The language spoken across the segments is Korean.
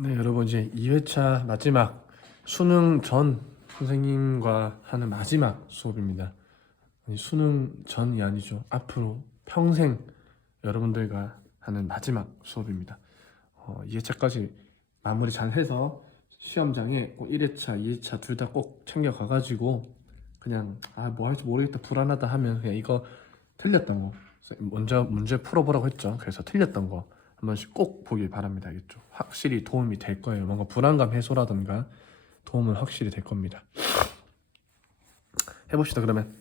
네, 여러분 이제 2회차 마지막 수능 전 선생님과 하는 마지막 수업입니다. 아니, 수능 전이 아니죠. 앞으로 평생 여러분들과 하는 마지막 수업입니다. 2회차까지 마무리 잘 해서 시험장에 꼭 1회차, 2회차 둘 다 꼭 챙겨가가지고 그냥 뭐 할지 모르겠다 불안하다 하면 그냥 이거 틀렸던 거 먼저 문제 풀어보라고 했죠. 그래서 틀렸던 거 한 번씩 꼭 보길 바랍니다. 알겠죠? 확실히 도움이 될 거예요. 뭔가 불안감 해소라던가 도움은 확실히 될 겁니다. 해봅시다. 그러면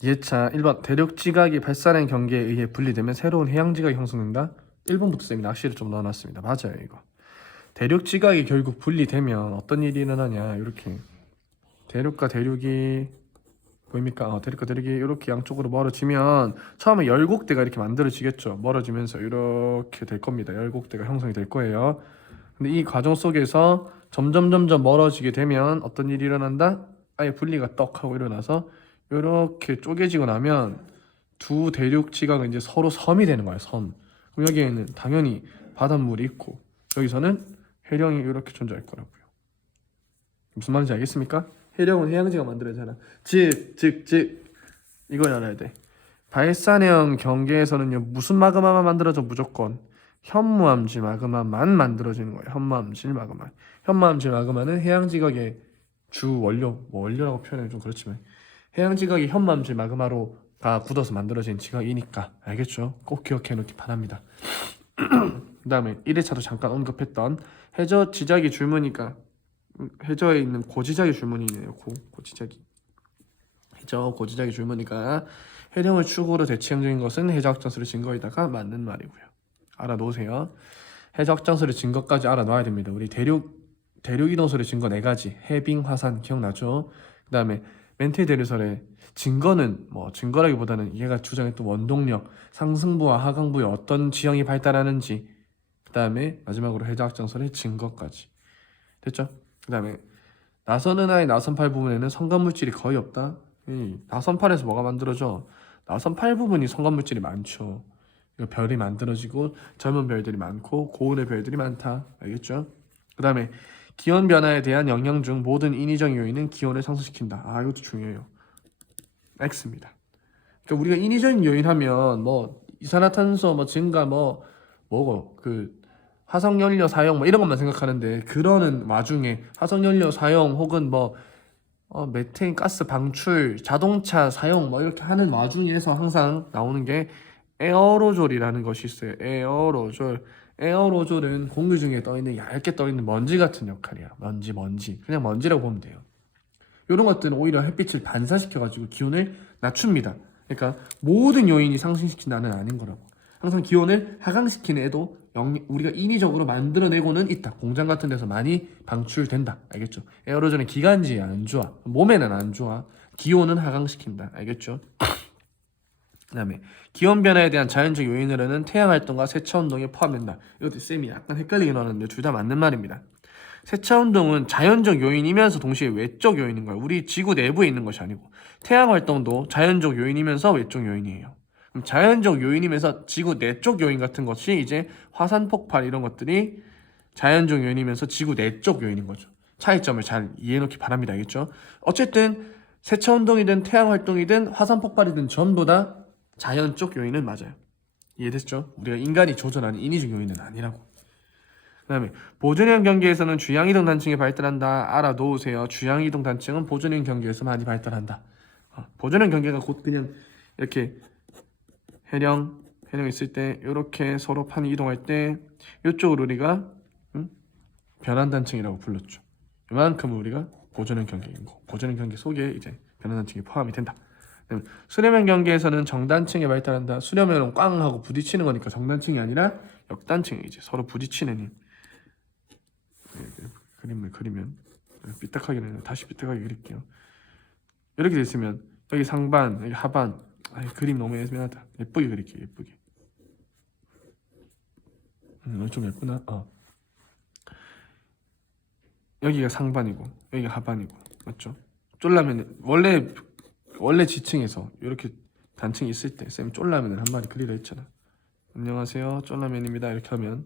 2회차 1번 대륙 지각이 발산한 경계에 의해 분리되면 새로운 해양 지각이 형성된다. 1번부터 쌤이 낚시를 좀 넣어놨습니다. 맞아요 이거. 대륙 지각이 결국 분리되면 어떤 일이 일어나냐. 이렇게 대륙과 대륙이 보입니까? 대륙과 대륙이 이렇게 양쪽으로 멀어지면 처음에 열곡대가 이렇게 만들어지겠죠. 멀어지면서 이렇게 될 겁니다. 열곡대가 형성이 될 거예요. 근데 이 과정 속에서 점점 멀어지게 되면 어떤 일이 일어난다? 아예 분리가 떡 하고 일어나서 이렇게 쪼개지고 나면 두 대륙 지각은 이제 서로 섬이 되는 거예요. 섬. 그럼 여기에는 당연히 바닷물이 있고 여기서는 해령이 이렇게 존재할 거라고요. 무슨 말인지 알겠습니까? 해령은 해양지가 만들어지잖아. 즉 이걸 알아야 돼. 발산형 경계에서는요 무슨 마그마만 만들어져? 무조건 현무암질 마그마만 만들어지는 거예요. 현무암질 마그마. 현무암질 마그마는 해양지각의 주 원료, 원료라고 표현하기 좀 그렇지만 해양지각이 현무암질 마그마로가 굳어서 만들어진 지각이니까 알겠죠? 꼭 기억해 놓기 바랍니다. 그 다음에 1회차도 잠깐 언급했던 해저 지작이 줄무니까 해저에 있는 고지작이 줄무늬네요. 고지작이 해저 고지작이 줄무늬가 해령을 축으로 대치형적인 것은 해저 확장설의 증거이다가 맞는 말이고요. 알아놓으세요. 해저 확장설의 증거까지 알아놔야 됩니다. 우리 대륙 이동설의 증거 4가지 해빙 화산 기억나죠? 그 다음에 멘트 대류설의 증거는 증거라기보다는 얘가 주장했던 원동력 상승부와 하강부의 어떤 지형이 발달하는지 그 다음에 마지막으로 해저 확장설의 증거까지 됐죠? 그 다음에 나선은하의 나선팔 부분에는 성간물질이 거의 없다. 나선팔에서 뭐가 만들어져? 나선팔 부분이 성간물질이 많죠. 별이 만들어지고 젊은 별들이 많고 고운의 별들이 많다. 알겠죠? 그 다음에 기온 변화에 대한 영향 중 모든 인위적 요인은 기온을 상승시킨다. 이것도 중요해요. X입니다. 그러니까 우리가 인위적인 요인 하면 이산화탄소 증가 화석연료 사용 이런 것만 생각하는데 그러는 와중에 화석연료 사용 혹은 메테인 가스 방출 자동차 사용 이렇게 하는 와중에서 항상 나오는 게 에어로졸이라는 것이 있어요. 에어로졸은 공기 중에 떠있는 얇게 떠있는 먼지 같은 역할이야. 먼지 그냥 먼지라고 보면 돼요. 이런 것들은 오히려 햇빛을 반사시켜가지고 기온을 낮춥니다. 그러니까 모든 요인이 상승시킨다는 아닌 거라고. 항상 기온을 하강시키는 애도 우리가 인위적으로 만들어내고는 있다. 공장 같은 데서 많이 방출된다. 알겠죠? 에어로졸은 기관지에 안 좋아. 몸에는 안 좋아. 기온은 하강시킨다. 알겠죠? 그 다음에 기온 변화에 대한 자연적 요인으로는 태양활동과 세차운동에 포함된다. 이것도 쌤이 약간 헷갈리게 나왔는데 둘 다 맞는 말입니다. 세차운동은 자연적 요인이면서 동시에 외적 요인인 거예요. 우리 지구 내부에 있는 것이 아니고 태양활동도 자연적 요인이면서 외적 요인이에요. 그럼 자연적 요인이면서 지구 내적 요인 같은 것이 이제 화산 폭발 이런 것들이 자연적 요인이면서 지구 내적 요인인 거죠. 차이점을 잘 이해해 놓기 바랍니다. 알겠죠? 어쨌든 세차운동이든 태양활동이든 화산 폭발이든 전부 다 자연적 요인은 맞아요. 이해됐죠? 우리가 인간이 조절하는 인위적 요인은 아니라고. 그 다음에 보존형 경계에서는 주양이동 단층이 발달한다. 알아놓으세요. 주양이동 단층은 보존형 경계에서 많이 발달한다. 보존형 경계가 곧 그냥 이렇게 해령 있을 때 이렇게 서로 판이 이동할 때 이쪽으로 우리가 변환 단층이라고 불렀죠. 이만큼 우리가 보존형 경계인 거. 보존형 경계 속에 이제 변환 단층이 포함이 된다. 수렴형 경계에서는 정단층이 발달한다. 수렴형은 꽝 하고 부딪히는 거니까 정단층이 아니라 역단층이 이제 서로 부딪히는 힘. 그림을 그리면 삐딱하게 다시 삐딱하게 그릴게요. 이렇게 됐으면 여기 상반, 여기 하반. 그림 너무 애매하다. 예쁘게 그릴게요. 예쁘게. 좀 예쁘나? 여기가 상반이고 여기가 하반이고 맞죠? 쫄라면 원래 지층에서 이렇게 단층이 있을 때 쌤이 쫄라면을 한 마리 그리려 했잖아. 안녕하세요 쫄라면입니다 이렇게 하면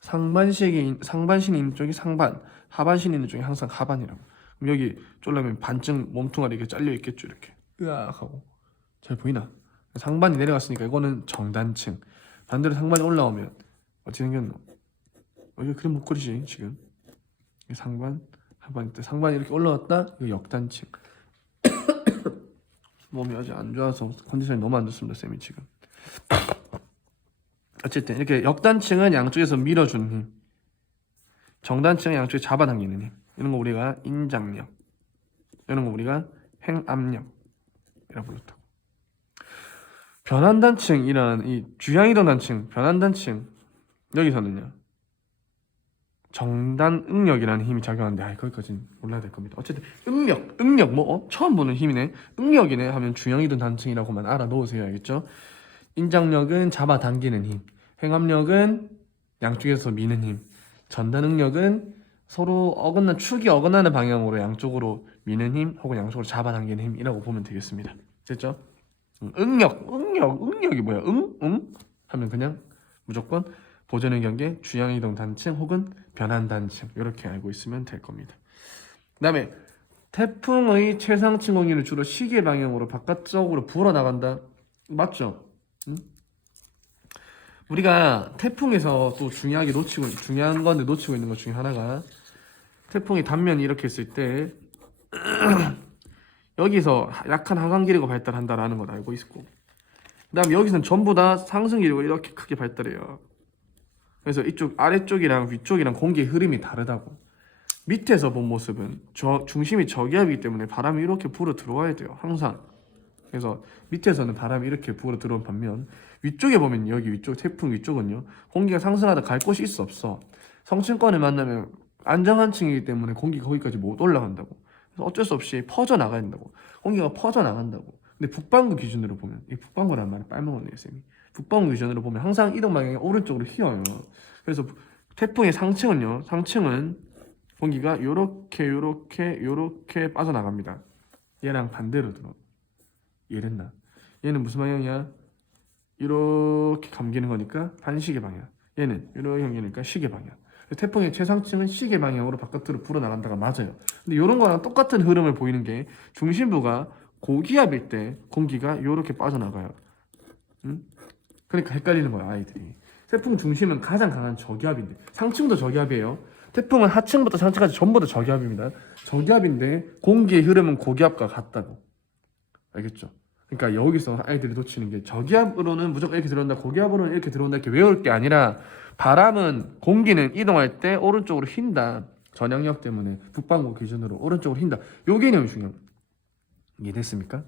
상반신이 있는 쪽이 상반, 하반신이 있는 쪽이 항상 하반이라고. 그럼 여기 쫄라면 반쯤 몸뚱아리 이렇게 잘려 있겠죠. 이렇게 으악 하고. 잘 보이나? 상반이 내려갔으니까 이거는 정단층. 반대로 상반이 올라오면 어떻게 생겼노? 이거 그림 못 그리지 지금. 상반, 하반 때 상반이 이렇게 올라왔다. 이거 역단층. 몸이 아직 안 좋아서 컨디션이 너무 안 좋습니다, 쌤이 지금. 어쨌든 이렇게 역단층은 양쪽에서 밀어주는 힘, 정단층은 양쪽에 잡아당기는 힘. 이런 거 우리가 인장력, 이런 거 우리가 횡압력이라고 불렀다고. 변환단층이란 이 주향이동 단층, 변환단층 여기서는요 정단응력이라는 힘이 작용하는데 거기까지는 몰라야 될 겁니다. 어쨌든 응력 뭐 처음 보는 힘이네. 응력이네 하면 주향이동 단층이라고만 알아 놓으세요. 알겠죠? 인장력은 잡아당기는 힘, 횡압력은 양쪽에서 미는 힘, 전단응력은 서로 축이 어긋나는 방향으로 양쪽으로 미는 힘 혹은 양쪽으로 잡아당기는 힘이라고 보면 되겠습니다. 됐죠? 응력이 뭐야? 하면 그냥 무조건 보존의 경계, 주향이동 단층 혹은 변환 단층 이렇게 알고 있으면 될 겁니다. 그다음에 태풍의 최상층 공기는 주로 시계 방향으로 바깥쪽으로 불어 나간다. 맞죠? 응? 우리가 태풍에서 또 중요한 건데 놓치고 있는 것 중에 하나가 태풍이 단면이 이렇게 있을 때 여기서 약한 하강 기류가 발달한다라는 걸 알고 있고, 그다음 여기서는 전부 다 상승 기류가 이렇게 크게 발달해요. 그래서 이쪽 아래쪽이랑 위쪽이랑 공기의 흐름이 다르다고. 밑에서 본 모습은 중심이 저기압이기 때문에 바람이 이렇게 불어 들어와야 돼요, 항상. 그래서 밑에서는 바람이 이렇게 불어 들어온 반면 위쪽에 보면 여기 위쪽 태풍 위쪽은요 공기가 상승하다 갈 곳이 있어 없어. 성층권을 만나면 안정한 층이기 때문에 공기가 거기까지 못 올라간다고. 그래서 어쩔 수 없이 퍼져 나가야 된다고. 공기가 퍼져 나간다고. 근데 북반구 기준으로 보면, 이 북반구란 말을 빨먹었네요 쌤이. 북반구 기준으로 보면 항상 이동 방향이 오른쪽으로 휘어요. 그래서 태풍의 상층은 공기가 요렇게 빠져나갑니다. 얘랑 반대로 들어. 이랬나? 얘는 무슨 방향이야? 이렇게 감기는 거니까 반시계 방향. 얘는 이렇게 감기니까 시계 방향. 태풍의 최상층은 시계 방향으로 바깥으로 불어나간다가 맞아요. 근데 이런 거랑 똑같은 흐름을 보이는 게 중심부가 고기압일 때 공기가 이렇게 빠져나가요. 응? 그러니까 헷갈리는 거야 아이들이. 태풍 중심은 가장 강한 저기압인데 상층도 저기압이에요. 태풍은 하층부터 상층까지 전부 다 저기압입니다. 저기압인데 공기의 흐름은 고기압과 같다고. 알겠죠? 그러니까 여기서 아이들이 놓치는 게 저기압으로는 무조건 이렇게 들어온다, 고기압으로는 이렇게 들어온다 이렇게 외울 게 아니라 공기는 이동할 때 오른쪽으로 휜다. 전향력 때문에 북반구 기준으로 오른쪽으로 휜다. 요 개념이 중요합니다. 이해됐습니까?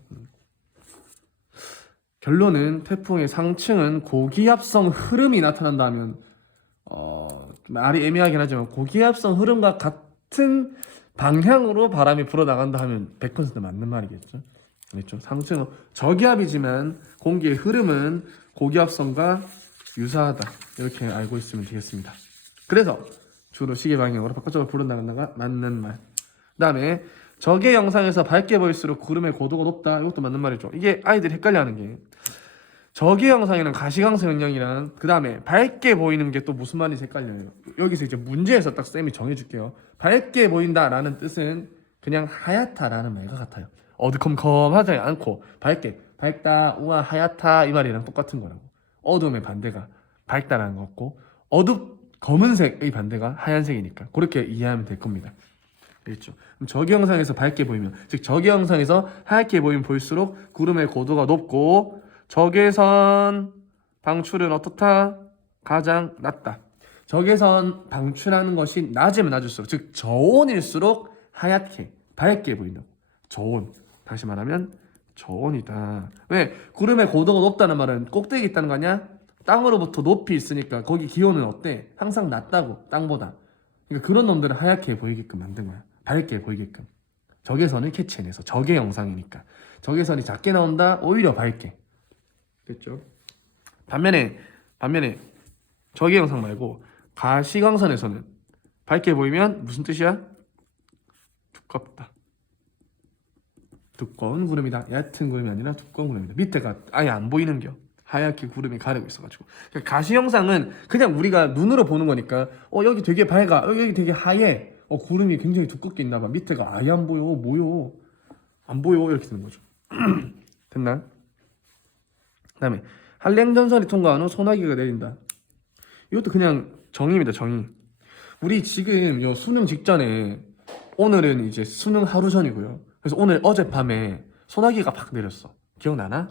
결론은 태풍의 상층은 고기압성 흐름이 나타난다면 말이 애매하긴 하지만 고기압성 흐름과 같은 방향으로 바람이 불어나간다 하면 100% 맞는 말이겠죠. 그렇죠? 상층은 저기압이지만 공기의 흐름은 고기압성과 유사하다. 이렇게 알고 있으면 되겠습니다. 그래서 주로 시계 방향으로 바깥쪽으로 불어나간다가 맞는 말. 그 다음에 적의 영상에서 밝게 보일수록 구름의 고도가 높다. 이것도 맞는 말이죠. 이게 아이들이 헷갈려하는 게 적의 영상에는 가시광선 영향이랑 그 다음에 밝게 보이는 게 또 무슨 말인지 헷갈려요. 여기서 이제 문제에서 딱 쌤이 정해줄게요. 밝게 보인다라는 뜻은 그냥 하얗다라는 말과 같아요. 어두컴컴하지 않고 밝다, 우와, 하얗다 이 말이랑 똑같은 거라고. 어둠의 반대가 밝다라는 거고 검은색의 반대가 하얀색이니까 그렇게 이해하면 될 겁니다. 알겠죠? 그럼 저기 영상에서 밝게 보이면, 즉 저기 영상에서 하얗게 보이면 볼수록 구름의 고도가 높고 적외선 방출은 어떻다? 가장 낮다. 적외선 방출하는 것이 낮으면 낮을수록, 즉 저온일수록 하얗게 밝게 보인다고. 저온, 다시 말하면 저온이다. 왜? 구름의 고도가 높다는 말은 꼭대기 있다는 거 아니야? 땅으로부터 높이 있으니까 거기 기온은 어때? 항상 낮다고, 땅보다. 그러니까 그런 놈들은 하얗게 보이게끔 만든 거야. 밝게 보이게끔. 적외선을 캐치해내서. 적의 영상이니까. 적외선이 작게 나온다, 오히려 밝게. 됐죠? 반면에 적의 영상 말고 가시광선에서는 밝게 보이면 무슨 뜻이야? 두껍다. 두꺼운 구름이다. 얕은 구름이 아니라 두꺼운 구름이다. 밑에가 아예 안 보이는 겨. 하얗게 구름이 가리고 있어가지고. 그러니까 가시 영상은 그냥 우리가 눈으로 보는 거니까 여기 되게 밝아, 여기 되게 하얘, 구름이 굉장히 두껍게 있나 봐, 밑에가 아예 안 보여, 뭐요, 안 보여, 이렇게 되는 거죠. 됐나? 그다음에 한랭전선이 통과한 후 소나기가 내린다. 이것도 그냥 정의입니다, 정의. 우리 지금 요 수능 직전에, 오늘은 이제 수능 하루 전이고요. 그래서 오늘 어젯밤에 소나기가 팍 내렸어. 기억나나?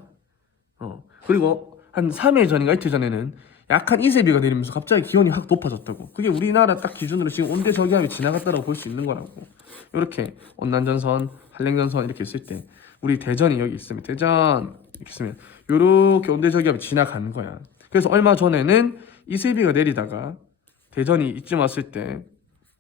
그리고 한 3일 전인가 이틀 전에는 약한 이슬비가 내리면서 갑자기 기온이 확 높아졌다고. 그게 우리나라 딱 기준으로 지금 온대 저기압이 지나갔다고 볼 수 있는 거라고. 이렇게 온난전선, 한랭전선 이렇게 있을 때 우리 대전이 여기 있으면, 대전 이렇게 있으면 요렇게 온대 저기압이 지나가는 거야. 그래서 얼마 전에는 이슬비가 내리다가 대전이 이쯤 왔을 때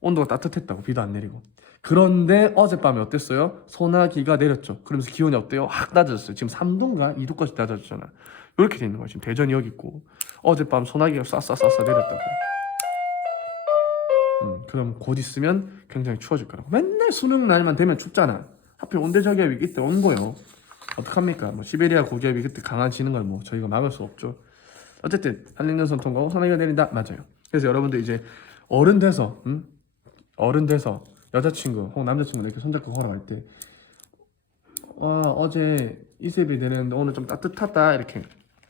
온도가 따뜻했다고, 비도 안 내리고. 그런데 어젯밤에 어땠어요? 소나기가 내렸죠. 그러면서 기온이 어때요? 확 낮아졌어요. 지금 3도인가 2도까지 낮아졌잖아. 이렇게 돼 있는 거야. 지금 대전이 여기 있고 어젯밤 소나기가 싸싸싸싸 내렸다고. 그럼 곧 있으면 굉장히 추워질 거라고. 맨날 수능 날만 되면 춥잖아. 하필 온대저기압이 이때 온 거요. 어떡합니까? 뭐 시베리아 고기압이 그때 강해지는 걸 뭐 저희가 막을 수 없죠. 어쨌든 한랭전선 통과하고 소나기가 내린다. 맞아요. 그래서 여러분들 이제 어른 돼서 여자친구 혹은 남자친구 이렇게 손잡고 걸어갈 때 어제 이슬비 내렸는데 오늘 좀 따뜻하다, 이렇게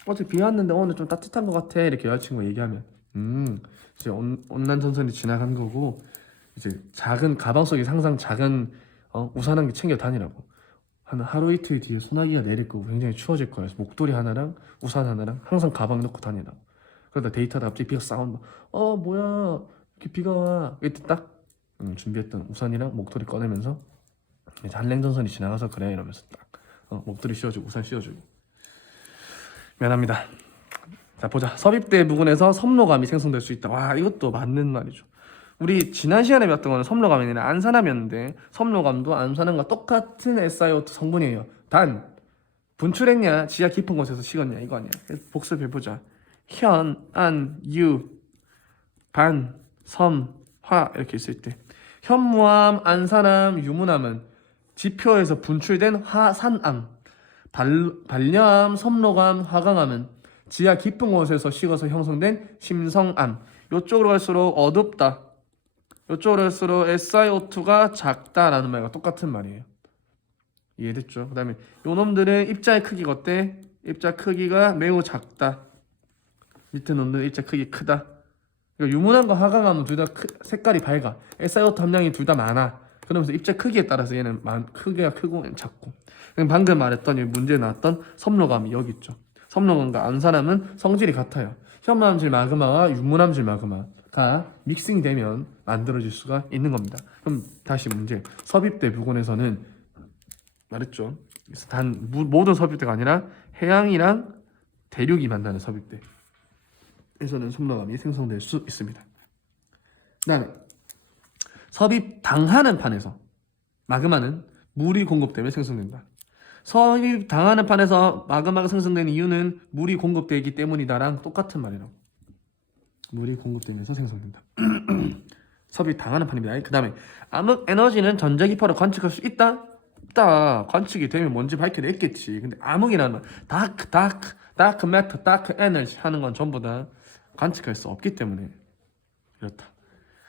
어제 비 왔는데 오늘 좀 따뜻한 것 같아, 이렇게 여자친구가 얘기하면 이제 온난전선이 지나간 거고, 이제 작은 가방 속에 항상 작은 우산 한 개 챙겨 다니라고. 한 하루 이틀 뒤에 소나기가 내릴 거고 굉장히 추워질 거야. 그래서 목도리 하나랑 우산 하나랑 항상 가방 넣고 다니라고. 그러다 데이트하다 갑자기 비가 싹 온다. 뭐야 이렇게 비가 와. 이때 딱 준비했던 우산이랑 목도리 꺼내면서 이제 한랭전선이 지나가서 그래 이러면서 딱 목도리 씌워주고 우산 씌워주고. 미안합니다. 자 보자. 섭입대 부근에서 섭로감이 생성될 수 있다. 와, 이것도 맞는 말이죠. 우리 지난 시간에 배웠던 거는 섭로감이 아니라 안산함이었는데, 섭로감도 안산함과 똑같은 SiO2 성분이에요. 단 분출했냐 지하 깊은 곳에서 식었냐 이거 아니야. 복습해보자. 현, 안, 유, 반, 섬, 화 이렇게 있을 때 현무암, 안산암, 유문암은 지표에서 분출된 화산암, 반려암, 섭로감, 화강암은 지하 깊은 곳에서 식어서 형성된 심성암. 요쪽으로 갈수록 어둡다, 요쪽으로 갈수록 SiO2가 작다라는 말과 똑같은 말이에요. 이해됐죠? 그 다음에 요놈들은 입자의 크기가 어때? 입자 크기가 매우 작다. 밑에 놈들은 입자 크기 크다. 그러니까 유문암과 화강암은 둘 다 색깔이 밝아. SiO2 함량이 둘 다 많아. 그러면서 입자 크기에 따라서 얘는 크기가 크고 작고. 방금 말했던 이 문제에 나왔던 섭로감이 여기 있죠. 섭로감과 안산암은 성질이 같아요. 현무암질 마그마와 유문암질 마그마가 믹싱이 되면 만들어질 수가 있는 겁니다. 그럼 다시 문제. 섭입대 부근에서는 말했죠. 단 모든 섭입대가 아니라 해양이랑 대륙이 만나는 섭입대에서는 섭로감이 생성될 수 있습니다. 그다음에 섭입당하는 판에서 마그마는 물이 공급되면 생성된다. 섭입당하는 판에서 마그마가 생성되는 이유는 물이 공급되기 때문이다랑 똑같은 말이라고. 물이 공급되면서 생성된다. 섭입당하는 판입니다. 그 다음에 암흑 에너지는 전자기파로 관측할 수 있다? 있다. 관측이 되면 뭔지 밝혀냈겠지. 근데 암흑이라는 말, 다크 매터, 다크 에너지 하는 건 전부 다 관측할 수 없기 때문에 그렇다.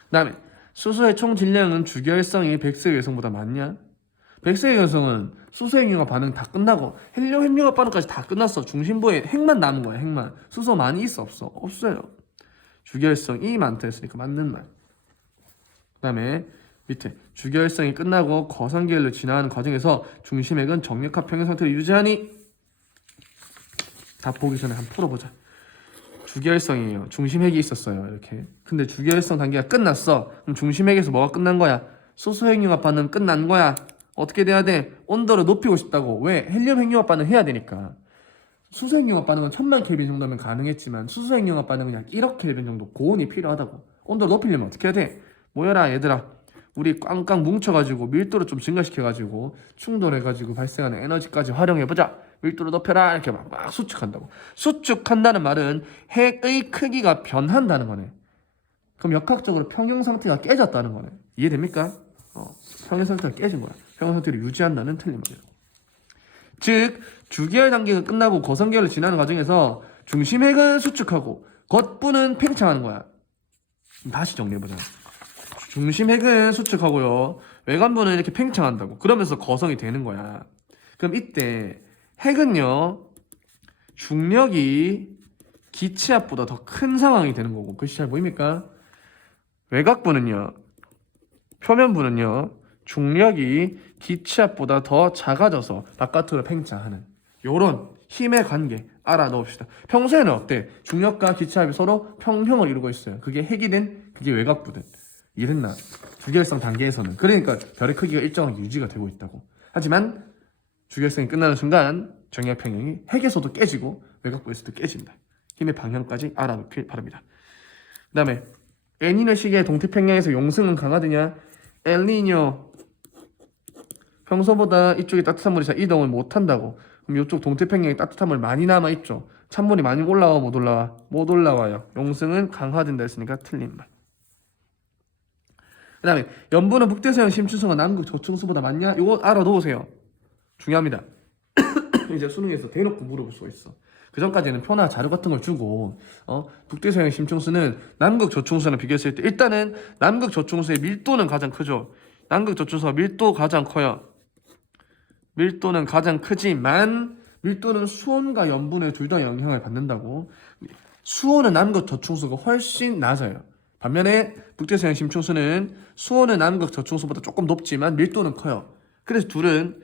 그 다음에 수소의 총 질량은 주결성이 백색의 결성보다 많냐? 백색의 결성은 수소의 핵융합 반응 다 끝나고 헬륨 핵융합 반응까지 다 끝났어. 중심부에 핵만 남은 거야. 핵만. 수소 많이 있어 없어? 없어요. 주결성이 많다 했으니까 맞는 말. 그 다음에 밑에 주결성이 끝나고 거성계열로 진화하는 과정에서 중심핵은 정력합 평형 상태를 유지하니? 답 보기 전에 한번 풀어보자. 주결성이에요. 중심핵이 있었어요. 이렇게. 근데 주결성 단계가 끝났어. 그럼 중심핵에서 뭐가 끝난 거야? 수소 핵융합 반응 끝난 거야. 어떻게 돼야 돼? 온도를 높이고 싶다고. 왜? 헬륨 핵융합 반응 해야 되니까. 수소 핵융합 반응은 1000만 켈빈 정도면 가능했지만 수소 핵융합 반응은 약 1억 켈빈 정도 고온이 필요하다고. 온도를 높이려면 어떻게 해야 돼? 모여라 얘들아. 우리 꽝꽝 뭉쳐가지고 밀도를 좀 증가시켜가지고 충돌해가지고 발생하는 에너지까지 활용해보자. 밀도를 높여라. 이렇게 막 수축한다고. 수축한다는 말은 핵의 크기가 변한다는 거네. 그럼 역학적으로 평형 상태가 깨졌다는 거네. 이해됩니까? 평형 상태가 깨진 거야. 평형 상태를 유지한다는 틀린 말이에요. 즉 주계열 단계가 끝나고 거성계열로 지나는 과정에서 중심핵은 수축하고 겉부는 팽창하는 거야. 다시 정리해보자. 중심핵은 수축하고요. 외관부는 이렇게 팽창한다고. 그러면서 거성이 되는 거야. 그럼 이때 핵은요, 중력이 기체압보다 더 큰 상황이 되는 거고. 글씨 잘 보입니까? 외곽부는요, 표면부는요, 중력이 기체압보다 더 작아져서 바깥으로 팽창하는 요런 힘의 관계 알아놓읍시다. 평소에는 어때? 중력과 기체압이 서로 평형을 이루고 있어요. 그게 핵이든 그게 외곽부든. 이랬나? 주결성 단계에서는. 그러니까 별의 크기가 일정하게 유지가 되고 있다고. 하지만 주결성이 끝나는 순간 정약 평형이 핵에서도 깨지고 외곽부에서도 깨진다. 힘의 방향까지 알아놓길 바랍니다. 그 다음에 엘니뇨 시기에 동태평양에서 용승은 강하느냐? 엘니뇨 평소보다 이쪽이 따뜻한 물이 잘 이동을 못한다고. 그럼 이쪽 동태평양에 따뜻한 물 많이 남아있죠. 찬물이 많이 올라와 못 올라와? 못 올라와요. 용승은 강화된다 했으니까 틀린 말. 그 다음에 연부는 북대서양 심층수가 남극 저층수보다 많냐? 이거 알아놓으세요. 중요합니다. 이제 수능에서 대놓고 물어볼 수가 있어. 그 전까지는 표나 자료 같은 걸 주고 북대서양 심층수는 남극 저층수랑 비교했을 때 일단은 남극 저층수의 밀도는 가장 크죠. 남극 저층수가 밀도 가장 커요. 밀도는 가장 크지만 밀도는 수온과 염분의 둘 다 영향을 받는다고. 수온은 남극 저층수가 훨씬 낮아요. 반면에 북대서양 심층수는 수온은 남극 저층수보다 조금 높지만 밀도는 커요. 그래서 둘은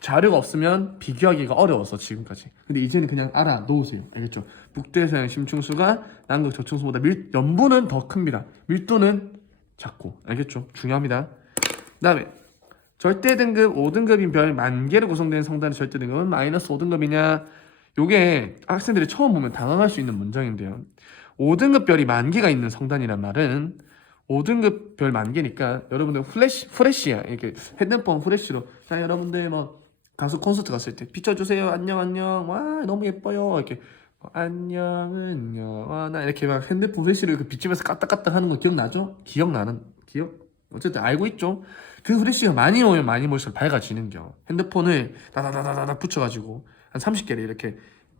자료가 없으면 비교하기가 어려워서 지금까지. 근데 이제는 그냥 알아놓으세요. 알겠죠? 북대서양 심층수가 남극 저층수보다 염분은 더 큽니다. 밀도는 작고. 알겠죠? 중요합니다. 그 다음에 절대 등급 5등급인 별 10,000개로 구성된 성단의 절대 등급은 마이너스 5등급이냐? 요게 학생들이 처음 보면 당황할 수 있는 문장인데요. 5등급 별이 10,000개가 있는 성단이란 말은 5등급 별 10,000개니까 여러분들 프레시야. 이렇게 핸드폰 프레시로 자 여러분들 뭐 가수 콘서트 갔을 때 비춰주세요. 안녕 안녕. 와 너무 예뻐요. 이렇게 안녕은요. 와 나 이렇게 막 핸드폰 프레시로 이렇게 비치면서 까딱까딱 하는 거 기억나죠? 기억? 어쨌든 알고 있죠? 그 프레시가 많이 오면 많이 올수록 밝아지는겨. 핸드폰을 다다다다다 붙여가지고 한 30개를 이렇게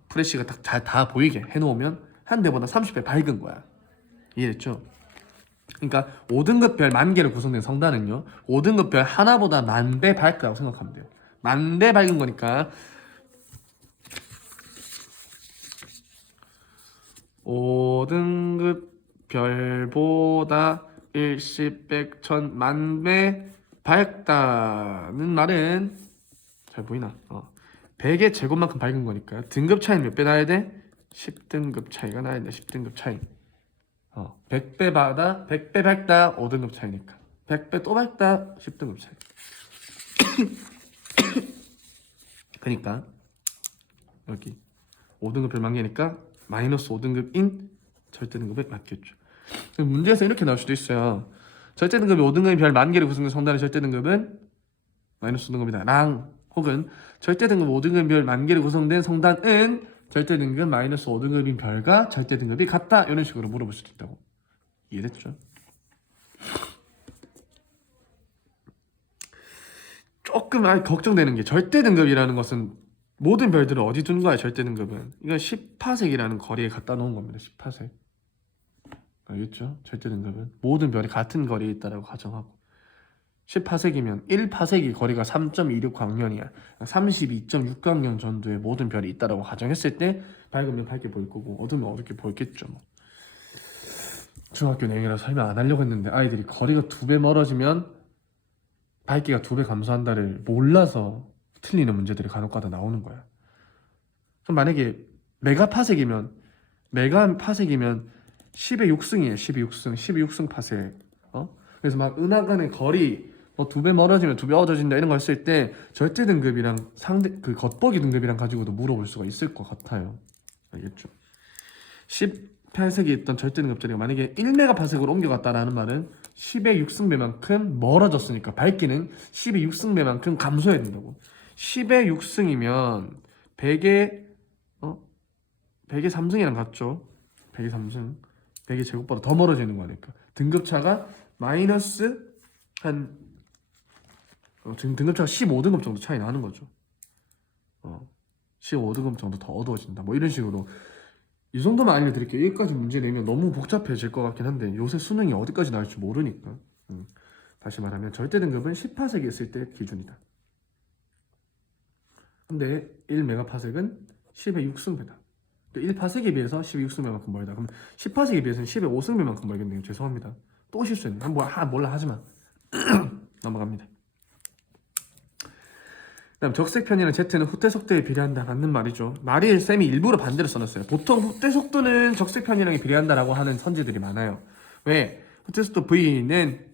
프레시가 다 보이게 해놓으면 한 대보다 30배 밝은 거야. 이해됐죠? 그러니까 5등급 별 10,000개로 구성된 성단은요 5등급 별 하나보다 10,000배 밝다고 생각하면 돼요. 10,000배 밝은 거니까 5등급 별보다 1, 10, 100, 1000, 10,000배 밝다는 말은 잘 보이나? 100의 제곱만큼 밝은 거니까 등급 차이는 몇 배 나야 돼? 10등급 차이가 나야 돼. 10등급 차이. 100배 밝다 5등급 차이니까 100배 또 밝다 10등급 차이. 그러니까 여기 5등급 별 10,000개니까 마이너스 5등급인 절대 등급에 맞겠죠. 문제에서 이렇게 나올 수도 있어요. 절대 등급이 5등급인 별 10,000개를 구성된 성단의 절대 등급은 마이너스 5등급이다 랑. 혹은 절대 등급 5등급인 별 10,000개를 구성된 성단은 절대 등급 마이너스 5등급인 별과 절대 등급이 같다. 이런 식으로 물어볼 수도 있다고. 이해됐죠? 조금 걱정되는 게 절대 등급이라는 것은 모든 별들을 어디 둔 거야? 절대 등급은 이건 10파섹이라는 거리에 갖다 놓은 겁니다. 10파섹. 알겠죠? 절대 등급은 모든 별이 같은 거리에 있다라고 가정하고 10파섹이면 1파섹이 거리가 3.26광년이야. 32.6광년 정도의 모든 별이 있다라고 가정했을 때 밝으면 밝게 보일 거고 어두우면 어둡게 보였겠죠. 뭐. 중학교 내용이라 설명 안 하려고 했는데 아이들이 거리가 2배 멀어지면 밝기가 2배 감소한다를 몰라서 틀리는 문제들이 간혹가다 나오는 거야. 그럼 만약에 메가파섹이면 10의 6승이에요. 12 6승 파섹. 그래서 막 은하간의 거리 뭐 2배 멀어지면 2배 어두워진다 이런 거 했을 때 절대 등급이랑 그 겉보기 등급이랑 가지고도 물어볼 수가 있을 것 같아요. 알겠죠? 10파섹이 있던 절대 등급짜리가 만약에 1메가파섹으로 옮겨갔다라는 말은 10의 6승배만큼 멀어졌으니까 밝기는 10의 6승배만큼 감소해야 된다고. 10의 6승이면 100의 3승이랑 같죠. 100의 3승 100의 제곱보다 더 멀어지는 거니까 등급차가 마이너스 등급차가 15등급 정도 차이 나는 거죠. 15등급 정도 더 어두워진다. 뭐 이런 식으로 이 정도만 알려드릴게요. 여기까지 문제 내면 너무 복잡해질 것 같긴 한데 요새 수능이 어디까지 나올지 모르니까. 다시 말하면 절대 등급은 10파섹이 있을 때 기준이다. 근데 1메가파섹은 10의 6승배다. 1파섹에 비해서 10의 6승배만큼 멀다. 그럼 10파섹에 비해서는 10의 5승배만큼 멀겠네요. 죄송합니다. 또 실수했네. 몰라 하지마. 넘어갑니다. 그다음 적색편이랑 Z는 후퇴 속도에 비례한다. 맞는 말이죠. 말이 쌤이 일부러 반대로 써놨어요. 보통 후퇴 속도는 적색편이랑에 비례한다라고 하는 선지들이 많아요. 왜? 후퇴 속도 V는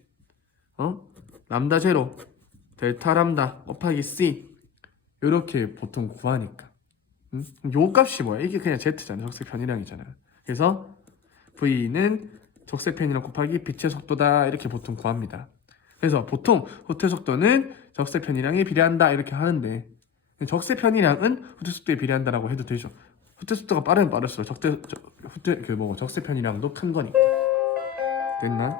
람다 제로 델타 람다 곱하기 C 이렇게 보통 구하니까. 요 값이 뭐야? 이게 그냥 Z잖아. 적색편이랑이잖아. 그래서 V는 적색편이랑 곱하기 빛의 속도다 이렇게 보통 구합니다. 그래서 보통 후퇴 속도는 적세 편이량에 비례한다 이렇게 하는데 적세 편이량은 후퇴 속도에 비례한다라고 해도 되죠. 후퇴 속도가 빠르면 빠를수록 적세 편이량도 큰 거니까. 됐나?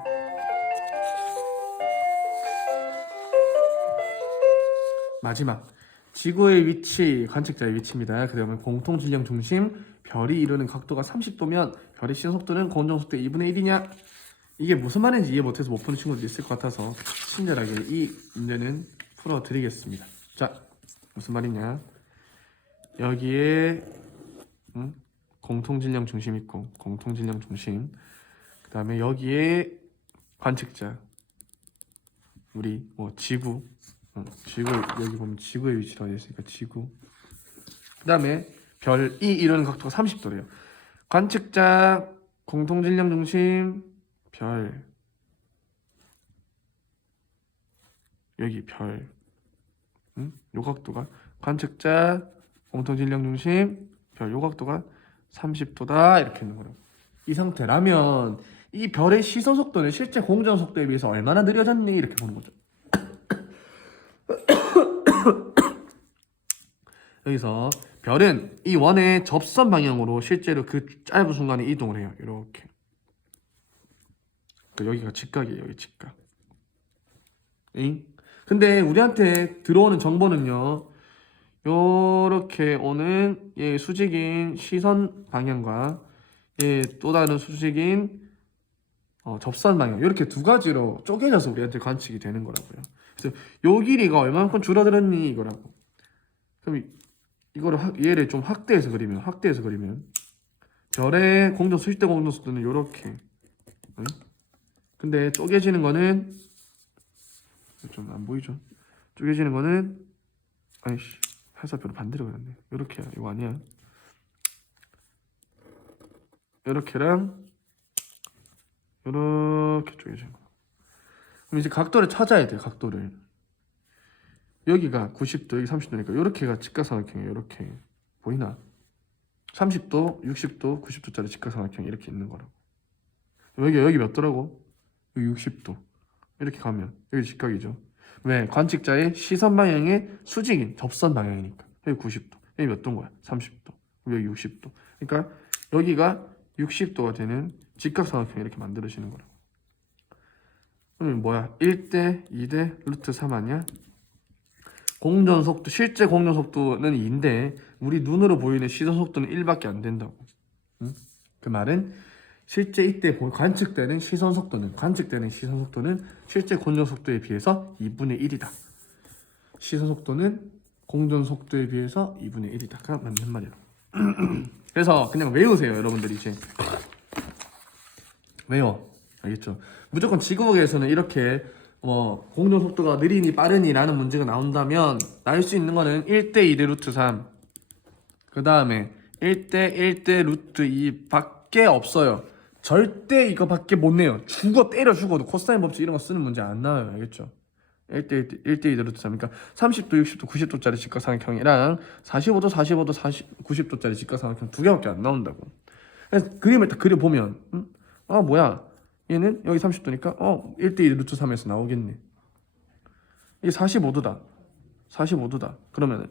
마지막 지구의 위치, 관측자의 위치입니다. 그러면 공통 질량 중심 별이 이루는 각도가 30도면 별의 시속도는 공정 속도의 2분의 1이냐? 이게 무슨 말인지 이해 못해서 못 푸는 친구도 있을 것 같아서 친절하게 이 문제는 풀어드리겠습니다. 자, 무슨 말이냐? 여기에 공통질량 중심 있고 공통질량 중심 그 다음에 여기에 관측자 우리 뭐 지구 지구 여기 보면 지구의 위치가 어디 있으니까 지구 그 다음에 별이 이루는 각도가 30도래요. 관측자 공통질량 중심 별 여기 별 요 각도가 관측자 공통질량 중심 별 요 각도가 30도다 이렇게 있는 거라고. 이 상태라면 이 별의 시선 속도는 실제 공전 속도에 비해서 얼마나 느려졌니 이렇게 보는 거죠. 여기서 별은 이 원의 접선 방향으로 실제로 그 짧은 순간에 이동을 해요. 이렇게. 여기가 직각이에요. 여기 직각. 응? 근데 우리한테 들어오는 정보는요. 요렇게 오는 예, 수직인 시선 방향과 예, 또 다른 수직인 접선 방향 이렇게 두 가지로 쪼개져서 우리한테 관측이 되는 거라고요. 그래서 요 길이가 얼마만큼 줄어들었니 이거라고. 그럼 이거를 얘를 좀 확대해서 그리면 별의 공전 수직대 공전 속도는 요렇게. 응? 근데 쪼개지는 거는 좀 안 보이죠? 쪼개지는 거는 아이씨 해설표로 반대로 그렸네. 요렇게야. 이거 아니야. 요렇게랑 요렇게 쪼개지는 거. 그럼 이제 각도를 찾아야 돼요. 각도를. 여기가 90도, 여기 30도니까 요렇게가 직각삼각형이에요. 요렇게. 보이나? 30도, 60도, 90도짜리 직각삼각형이 이렇게 있는 거라고. 여기 몇 도라고? 여기 60도. 이렇게 가면 여기 직각이죠. 왜? 관측자의 시선 방향의 수직인 접선 방향이니까. 여기 90도. 여기 몇 도인 거야? 30도. 여기 60도. 그러니까 여기가 60도가 되는 직각삼각형이 이렇게 만들어지는 거라고. 그러면 뭐야? 1대 2대 루트 3 아니야? 공전속도, 실제 공전속도는 2인데 우리 눈으로 보이는 시선속도는 1밖에 안 된다고. 응? 그 말은 실제 이때 관측되는 시선속도는 실제 공전속도에 비해서 2분의 1이다. 시선속도는 공전속도에 비해서 2분의 1이다가 맞는 말이야. 그래서 그냥 외우세요. 여러분들이 이제 외워. 알겠죠? 무조건 지구에서는 이렇게 공전 속도가 느리니 빠르니 라는 문제가 나온다면 나올 수 있는 거는 1대 2대 루트 3 그 다음에 1대 1대 루트 2 밖에 없어요. 절대 이거밖에 못 내요. 때려 죽어도 코사인 법칙 이런 거 쓰는 문제 안 나와요. 알겠죠? 1대 2대 루트 3 그러니까 30도 60도 90도짜리 직각삼각형이랑 45도 90도짜리 직각삼각형 두 개밖에 안 나온다고. 그래서 그림을 딱 그려보면 뭐야 얘는 여기 30도니까 1대 2 루트 3에서 나오겠네. 이게 45도다. 그러면은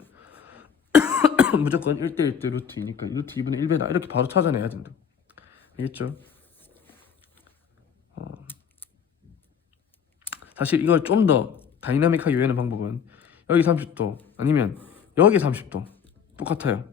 무조건 1대 1대 루트 2니까 루트 2분의 1배다. 이렇게 바로 찾아내야 된다. 알겠죠? 사실 이걸 좀 더 다이나믹하게 외우는 방법은 여기 30도 아니면 여기 30도 똑같아요.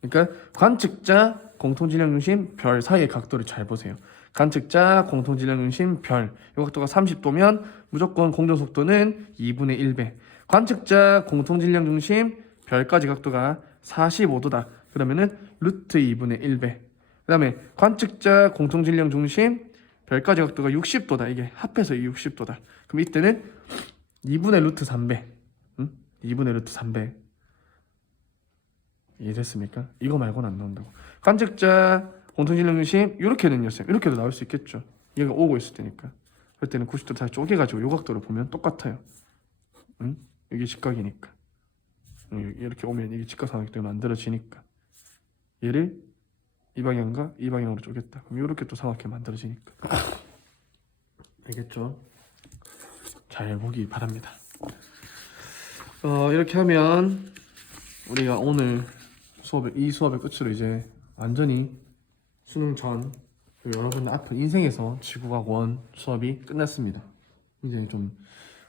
그러니까 관측자, 공통질량 중심, 별 사이의 각도를 잘 보세요. 관측자, 공통질량 중심, 별. 이 각도가 30도면 무조건 공전속도는 2분의 1배. 관측자, 공통질량 중심, 별까지 각도가 45도다. 그러면은 루트 2분의 1배. 그 다음에 관측자, 공통질량 중심, 별까지 각도가 60도다. 이게 합해서 60도다. 그럼 이때는 2분의 루트 3배. 2분의 루트 3배. 이해됐습니까? 이거 말고는 안 나온다고. 관측자, 공통질량 중심 이렇게는요, 쌤. 이렇게도 나올 수 있겠죠. 얘가 오고 있을 때니까. 그럴 때는 90도 다 쪼개가지고 요 각도를 보면 똑같아요. 응? 이게 직각이니까. 이렇게 오면 이게 직각삼각형이 만들어지니까. 얘를 이 방향과 이 방향으로 쪼갰다. 그럼 이렇게 또 삼각형이 만들어지니까. 알겠죠? 잘 보기 바랍니다. 이렇게 하면 우리가 오늘 이 수업의 끝으로 이제 완전히 수능 전 여러분의 앞으로 인생에서 지구과학 원 수업이 끝났습니다. 이제 좀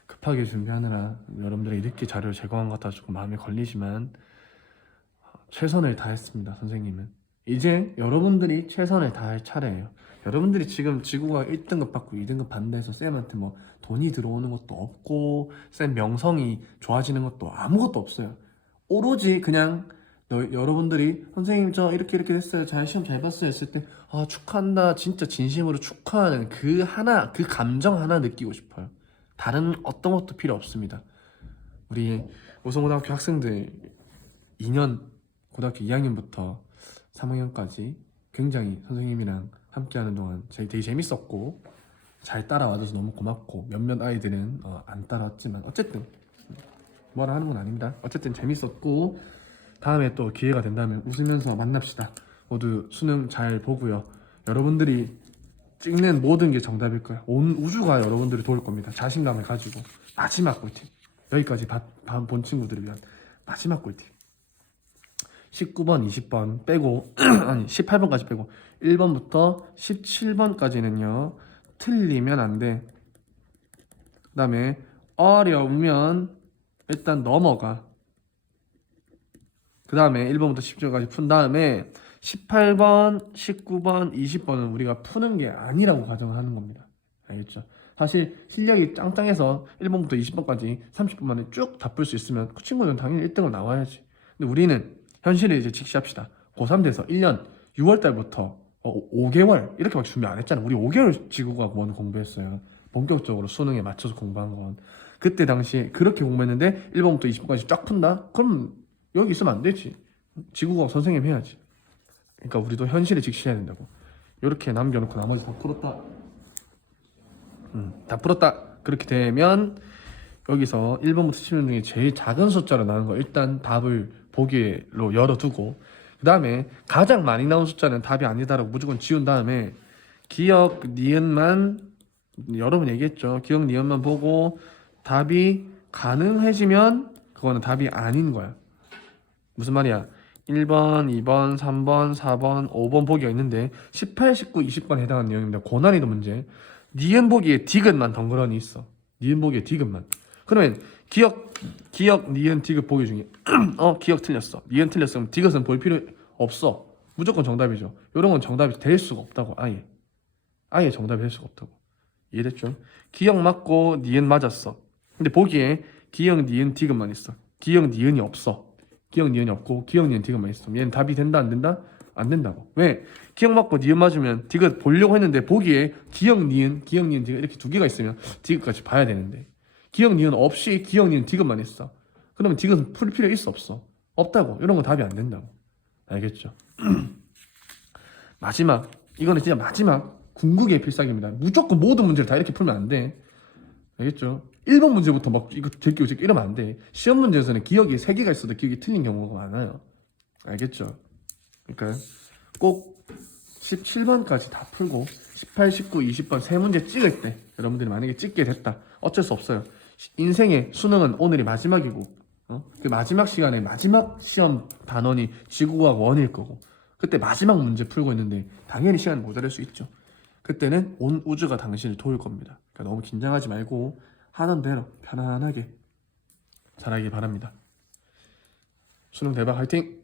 급하게 준비하느라 여러분들이 늦게 자료를 제공한 것 같아서 조금 마음에 걸리지만 최선을 다했습니다. 선생님은 이제 여러분들이 최선을 다할 차례예요. 여러분들이 지금 지구과학 1등급 받고 2등급 받는데서 쌤한테 뭐 돈이 들어오는 것도 없고 쌤 명성이 좋아지는 것도 아무것도 없어요. 오로지 그냥 여러분들이 선생님 저 이렇게 됐어요, 잘 시험 잘 봤어요 했을 때 아 축하한다, 진짜 진심으로 축하하는 그 감정 하나 느끼고 싶어요. 다른 어떤 것도 필요 없습니다. 우리 우성고등학교 학생들 2년 고등학교 2학년부터 3학년까지 굉장히 선생님이랑 함께하는 동안 되게 재밌었고 잘 따라와줘서 너무 고맙고 몇몇 아이들은 안 따라왔지만 어쨌든 뭐라 하는 건 아닙니다. 어쨌든 재밌었고 다음에 또 기회가 된다면 웃으면서 만납시다. 모두 수능 잘 보고요. 여러분들이 찍는 모든 게 정답일 거야. 온 우주가 여러분들을 도울 겁니다. 자신감을 가지고. 마지막 꿀팁. 여기까지 본 친구들을 위한 마지막 꿀팁. 19번, 20번 빼고 아니 18번까지 빼고 1번부터 17번까지는요 틀리면 안 돼. 그 다음에 어려우면 일단 넘어가. 그 다음에 1번부터 10번까지 푼 다음에 18번, 19번, 20번은 우리가 푸는 게 아니라고 가정하는 겁니다. 알겠죠? 사실 실력이 짱짱해서 1번부터 20번까지 30분 만에 쭉 다 풀 수 있으면 그 친구는 당연히 1등을 나와야지. 근데 우리는 현실을 이제 직시합시다. 고3 돼서 1년 6월달부터 5개월 이렇게만 준비 안 했잖아. 우리 5개월 지구과학 원 공부했어요. 본격적으로 수능에 맞춰서 공부한 건. 그때 당시에 그렇게 공부했는데 1번부터 20번까지 쫙 푼다? 그럼 여기 있으면 안 되지. 지구과학 선생님 해야지. 그러니까 우리도 현실을 직시해야 된다고. 이렇게 남겨놓고 나머지 다 풀었다. 다 풀었다. 그렇게 되면 여기서 1번부터 10번 중에 제일 작은 숫자로 나오는 거 일단 답을 보기로 열어두고 그 다음에 가장 많이 나온 숫자는 답이 아니다라고 무조건 지운 다음에 기억, 니은만 여러분 얘기했죠. 기억, 니은만 보고 답이 가능해지면 그거는 답이 아닌 거야. 무슨 말이야? 1번, 2번, 3번, 4번, 5번 보기가 있는데 18, 19, 20번 해당하는 내용입니다. 고난이도 문제. 니은 보기에 디귿만 덩그러니 있어. 니은 보기에 디귿만. 그러면 기억, 니은, 디귿 보기 중에 기억 틀렸어. 니은 틀렸으면 디귿은 볼 필요 없어. 무조건 정답이죠. 이런 건 정답이 될 수가 없다고. 아예 정답이 될 수가 없다고. 이해됐죠? 기억 맞고 니은 맞았어. 근데 보기에 기억, 니은, 디귿만 있어. 기억, 니은이 없어. 기억, 니은이 없고 기억, 니은, 디귿만 있어. 얘는 답이 된다 안 된다? 안 된다고. 왜? 기억 맞고 니은 맞으면 디귿 보려고 했는데 보기에 기억, 니은, 디귿 이렇게 두 개가 있으면 디귿까지 봐야 되는데 기억, 니은 없이 기억, 니은, 디귿만 있어. 그러면 디귿은 풀 필요 있어 없어? 없다고. 이런 건 답이 안 된다고. 알겠죠? 마지막. 이거는 진짜 마지막 궁극의 필살기입니다. 무조건 모든 문제를 다 이렇게 풀면 안 돼. 알겠죠? 1번 문제부터 막 이거 제끼고 이러면 안 돼. 시험 문제에서는 기억이 3개가 있어도 기억이 틀린 경우가 많아요. 알겠죠? 그러니까 꼭 17번까지 다 풀고 18, 19, 20번 세 문제 찍을 때 여러분들이 만약에 찍게 됐다. 어쩔 수 없어요. 인생의 수능은 오늘이 마지막이고 그 마지막 시간에 마지막 시험 단원이 지구과학 원일 거고 그때 마지막 문제 풀고 있는데 당연히 시간 모자랄 수 있죠. 그때는 온 우주가 당신을 도울 겁니다. 그러니까 너무 긴장하지 말고 하던 대로 편안하게 잘하길 바랍니다. 수능 대박 화이팅!